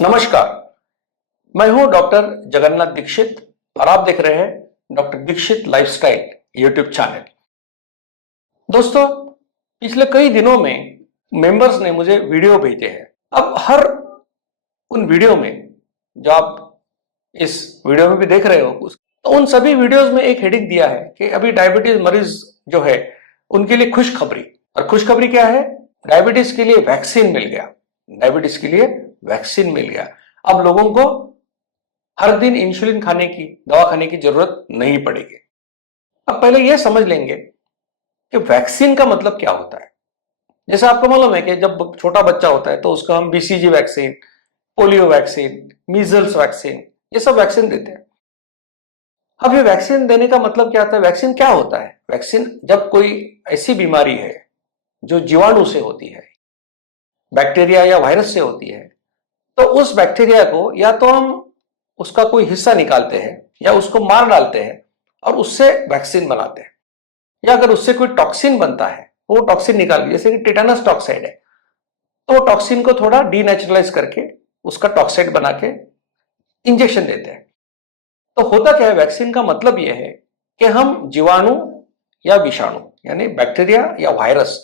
नमस्कार, मैं हूं डॉक्टर जगन्नाथ दीक्षित और आप देख रहे हैं doctor Dikshit lifestyle YouTube channel. दोस्तों, पिछले कई दिनों में मेंबर्स ने मुझे वीडियो भेजे हैं। अब हर उन वीडियो में जो आप इस वीडियो में भी देख रहे हो, तो उन सभी वीडियोस में एक हेडिंग दिया है कि अभी डायबिटीज मरीज जो है उनके लिए खुशखबरी। और खुशखबरी क्या है? डायबिटीज के लिए वैक्सीन मिल गया। डायबिटीज के लिए वैक्सीन मिल गया। अब लोगों को हर दिन इंसुलिन खाने की, दवा खाने की जरूरत नहीं पड़ेगी। अब पहले यह समझ लेंगे कि वैक्सीन का मतलब क्या होता है। जैसे आपको मालूम है कि जब छोटा बच्चा होता है तो उसको हम BCG vaccine, polio vaccine, measles vaccine, ये सब वैक्सीन देते हैं। अब ये वैक्सीन देने का मतलब क्या होता है? वैक्सीन क्या होता है? वैक्सीन जब कोई ऐसी बीमारी है जो जीवाणु से होती है, बैक्टीरिया या वायरस से होती है, तो उस बैक्टीरिया को या तो हम उसका कोई हिस्सा निकालते हैं या उसको मार डालते हैं और उससे वैक्सीन बनाते हैं। या अगर उससे कोई टॉक्सिन बनता है, वो टॉक्सिन निकाल, जैसे कि टिटेनस टॉक्साइड है, तो वो टॉक्सिन को थोड़ा डीनेचुरलाइज करके उसका टॉक्साइड बना के इंजेक्शन देते हैं। तो होता क्या है? वैक्सीन का मतलब यह है कि हम जीवाणु या विषाणु यानी बैक्टीरिया या वायरस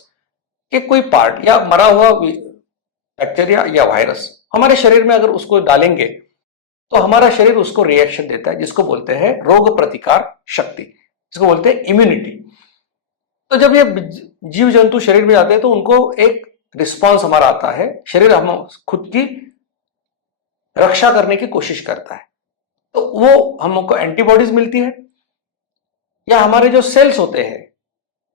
के कोई पार्ट या मरा हुआ बैक्टीरिया या वायरस हमारे शरीर में अगर उसको डालेंगे तो हमारा शरीर उसको रिएक्शन देता है, जिसको बोलते हैं रोग प्रतिकार शक्ति, जिसको बोलते हैं इम्यूनिटी। तो जब ये जीव जंतु शरीर में आते हैं तो उनको एक रिस्पॉन्स हमारा आता है, शरीर हम खुद की रक्षा करने की कोशिश करता है, तो वो हमको एंटीबॉडीज मिलती है या हमारे जो सेल्स होते हैं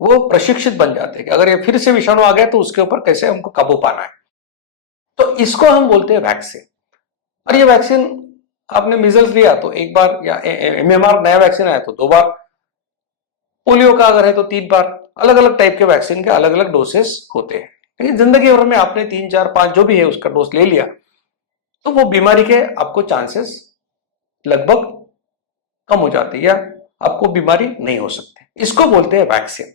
वो प्रशिक्षित बन जाते हैं कि अगर ये फिर से विषाणु आ गया तो उसके ऊपर कैसे हमको काबू पाना है। तो इसको हम बोलते हैं वैक्सीन। और ये वैक्सीन आपने मीजल्स लिया तो एक बार, या एमएमआर नया वैक्सीन आया तो 2 बार, पोलियो का अगर है तो 3 बार। अलग अलग टाइप के वैक्सीन के अलग अलग डोसेस होते हैं। लेकिन जिंदगी भर में आपने 3, 4, 5 जो भी है उसका डोज ले लिया तो वो बीमारी के आपको चांसेस लगभग कम हो जाते हैं या आपको बीमारी नहीं हो सकती। इसको बोलते हैं वैक्सीन।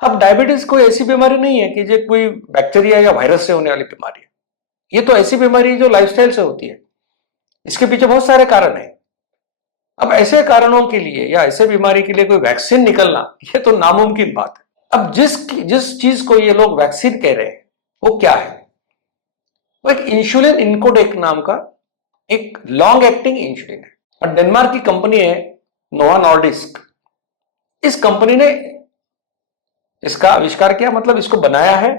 अब डायबिटीज कोई ऐसी बीमारी नहीं है कि जो कोई बैक्टीरिया या वायरस से होने वाली बीमारी है। ये तो ऐसी बीमारी है जो लाइफस्टाइल से होती है। इसके पीछे बहुत सारे कारण हैं। अब ऐसे कारणों के लिए या ऐसे बीमारी के लिए कोई वैक्सीन निकलना, ये तो नामुमकिन बात है। अब जिस चीज को ये लोग वैक्सीन कह रहे हैं वो क्या है? वो एक इंसुलिन इनकोडेक नाम का एक लॉन्ग एक्टिंग इंसुलिन है और डेनमार्क की कंपनी है नोवा नॉर्डिस्क। इस कंपनी ने इसका आविष्कार किया, मतलब इसको बनाया है।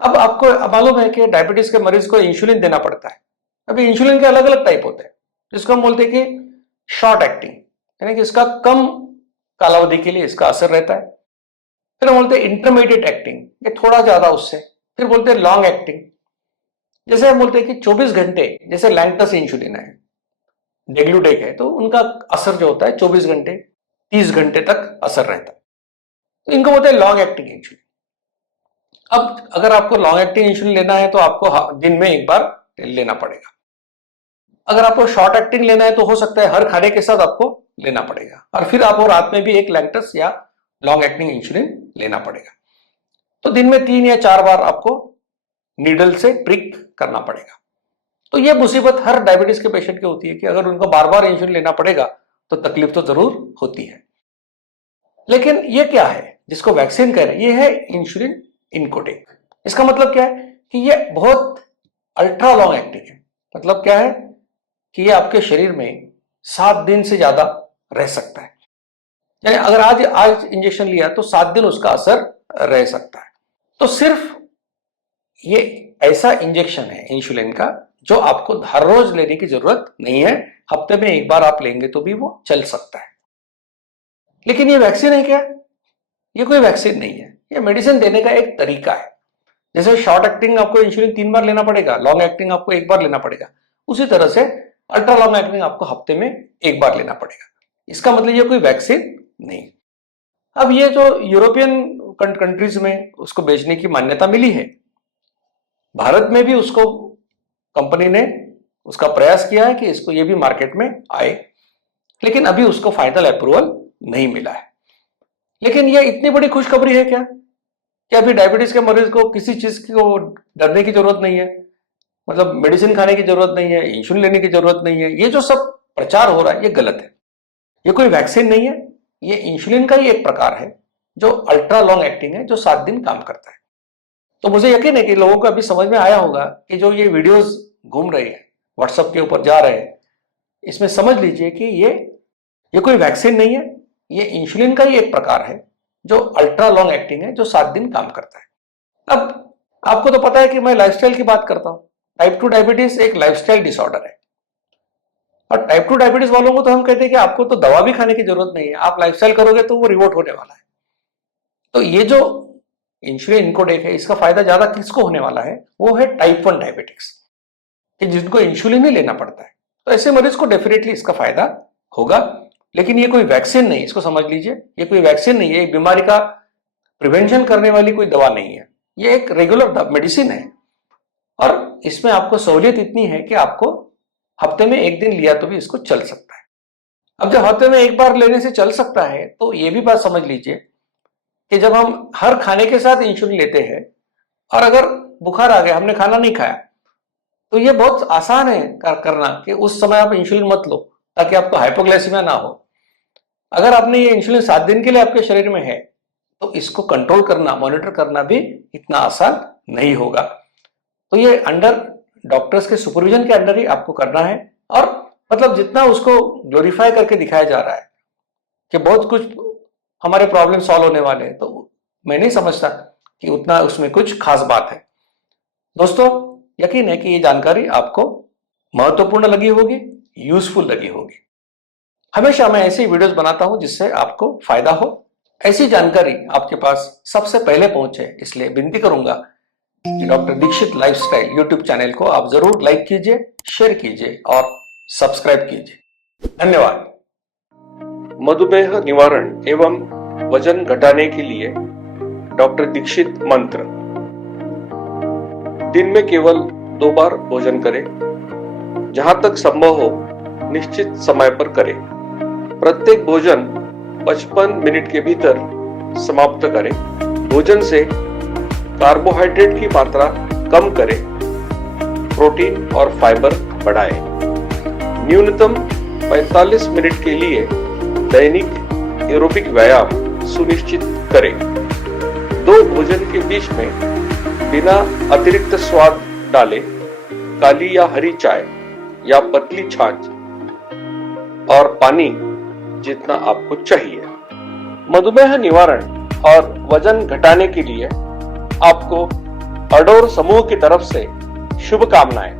अब आपको मालूम है कि डायबिटीज के मरीज को इंसुलिन देना पड़ता है। अभी इंसुलिन के अलग अलग टाइप होते हैं, जिसको हम बोलते हैं कि शॉर्ट एक्टिंग, यानी कि इसका कम कालावधि के लिए इसका असर रहता है। फिर हम बोलते हैं इंटरमीडिएट एक्टिंग, ये थोड़ा ज्यादा उससे। फिर बोलते हैं लॉन्ग एक्टिंग, जैसे हम बोलते हैं कि 24 घंटे, जैसे लैंगटस इंसुलिन है, डेग्लूटेक है, तो उनका असर जो होता है 24 घंटे 30 घंटे तक असर रहता है। तो इनको बोलते हैं लॉन्ग एक्टिंग इंसुलिन। अब अगर आपको लॉन्ग एक्टिंग इंसुलिन लेना है तो आपको दिन में एक बार लेना पड़ेगा। अगर आपको शॉर्ट एक्टिंग लेना है तो हो सकता है हर खाने के साथ आपको लेना पड़ेगा, और फिर आपको रात में भी एक लैंगटस या लॉन्ग एक्टिंग इंसुलिन लेना पड़ेगा। तो दिन में 3 या 4 बार आपको नीडल से प्रिक करना पड़ेगा। तो यह मुसीबत हर डायबिटीज के पेशेंट की होती है कि अगर उनको बार बार इंसुलिन लेना पड़ेगा तो तकलीफ तो जरूर होती है। लेकिन ये क्या है जिसको वैक्सीन कह रहे हैं? ये है इंसुलिन इनकोडेक। इसका मतलब क्या है कि ये बहुत अल्ट्रा लॉन्ग एक्टिंग है। मतलब क्या है कि ये आपके शरीर में 7 दिन से ज्यादा रह सकता है। यानी अगर आज इंजेक्शन लिया तो 7 दिन उसका असर रह सकता है। तो सिर्फ ये ऐसा इंजेक्शन है इंसुलिन का जो आपको हर रोज लेने की जरूरत नहीं है। हफ्ते में एक बार आप लेंगे तो भी वो चल सकता है। लेकिन ये वैक्सीन है क्या? ये कोई वैक्सीन नहीं है, ये मेडिसिन देने का एक तरीका है। जैसे शॉर्ट एक्टिंग आपको इंसुलिन 3 बार लेना पड़ेगा, लॉन्ग एक्टिंग आपको 1 बार लेना पड़ेगा, उसी तरह से अल्ट्रा लॉन्ग एक्टिंग आपको हफ्ते में 1 बार लेना पड़ेगा। इसका मतलब ये कोई वैक्सीन नहीं। अब ये जो यूरोपियन कंट्रीज में उसको बेचने की मान्यता मिली है, भारत में भी उसको कंपनी ने उसका प्रयास किया है कि इसको ये भी मार्केट में आए, लेकिन अभी उसको फाइनल अप्रूवल नहीं मिला है। लेकिन ये इतनी बड़ी खुशखबरी है क्या कि अभी डायबिटीज के मरीज को किसी चीज को डरने की जरूरत नहीं है? मतलब मेडिसिन खाने की जरूरत नहीं है, इंसुलिन लेने की जरूरत नहीं है, ये जो सब प्रचार हो रहा है ये गलत है। ये कोई वैक्सीन नहीं है, ये इंसुलिन का ही एक प्रकार है जो अल्ट्रा लॉन्ग एक्टिंग है, जो 7 दिन काम करता है। तो मुझे यकीन है कि लोगों को अभी समझ में आया होगा कि जो ये वीडियोस घूम रही है, व्हाट्सएप के ऊपर जा रहे हैं, इसमें समझ लीजिए कि ये कोई वैक्सीन नहीं है, ये इंसुलिन का ही एक प्रकार है जो अल्ट्रा लॉन्ग एक्टिंग है, जो 7 दिन काम करता है। अब आपको तो पता है कि मैं लाइफस्टाइल की बात करता हूं। टाइप 2 डायबिटीज एक लाइफस्टाइल डिसऑर्डर है, और टाइप 2 डायबिटीज वालों को तो हम कहते हैं कि आपको तो दवा भी खाने की जरूरत नहीं है, आप लाइफस्टाइल करोगे तो वो रिवोर्ट होने वाला है। तो ये जो इंसुलिन इनकोडेक है, इसका फायदा ज्यादा किसको होने वाला है? वो है टाइप 1 डायबिटिक्स, कि जिनको इंसुलिन ही लेना पड़ता है। तो ऐसे मरीज को डेफिनेटली इसका फायदा होगा, लेकिन ये कोई वैक्सीन नहीं, इसको समझ लीजिए, ये कोई वैक्सीन नहीं है, एक बीमारी का प्रिवेंशन करने वाली कोई दवा नहीं है, ये एक रेगुलर मेडिसिन है। और इसमें आपको सहूलियत इतनी है कि आपको हफ्ते में 1 दिन लिया तो भी इसको चल सकता है। अब जब हफ्ते में 1 बार लेने से चल सकता है, तो ये भी बात समझ लीजिए कि जब हम हर खाने के साथ इंसुलिन लेते हैं और अगर बुखार आ गया, हमने खाना नहीं खाया, तो ये बहुत आसान है करना कि उस समय आप इंसुलिन मत लो ताकि आपको हाइपोग्लाइसीमिया ना हो। अगर आपने ये इंसुलिन 7 दिन के लिए आपके शरीर में है, तो इसको कंट्रोल करना, मॉनिटर करना भी इतना आसान नहीं होगा। तो ये अंडर डॉक्टर्स के सुपरविजन के अंडर ही आपको करना है। और मतलब जितना उसको ग्लोरीफाई करके दिखाया जा रहा है कि बहुत कुछ हमारे प्रॉब्लम सॉल्व होने वाले हैं, तो मैं नहीं समझता कि उतना उसमें कुछ खास बात है। दोस्तों, यकीन है कि ये जानकारी आपको महत्वपूर्ण लगी होगी, यूजफुल लगी होगी। हमेशा मैं ऐसी वीडियोस बनाता हूं जिससे आपको फायदा हो, ऐसी जानकारी आपके पास सबसे पहले पहुंचे, इसलिए विनती करूंगा कि doctor Dikshit lifestyle YouTube channel को आप जरूर लाइक कीजिए, शेयर कीजिए और सब्सक्राइब कीजिए। धन्यवाद। मधुमेह निवारण एवं वजन घटाने के लिए डॉक्टर दीक्षित मंत्र। दिन में केवल 2 बार भोजन करें, जहां तक संभव हो निश्चित समय पर करें। प्रत्येक भोजन 55 मिनट के भीतर समाप्त करें। भोजन से कार्बोहाइड्रेट की मात्रा कम करें, प्रोटीन और फाइबर बढ़ाएं। न्यूनतम 45 मिनट के लिए दैनिक एरोबिक व्यायाम सुनिश्चित करें। 2 भोजन के बीच में बिना अतिरिक्त स्वाद डाले काली या हरी चाय या पतली छाछ और पानी जितना आपको चाहिए। मधुमेह निवारण और वजन घटाने के लिए आपको अडोर समूह की तरफ से शुभकामनाएं।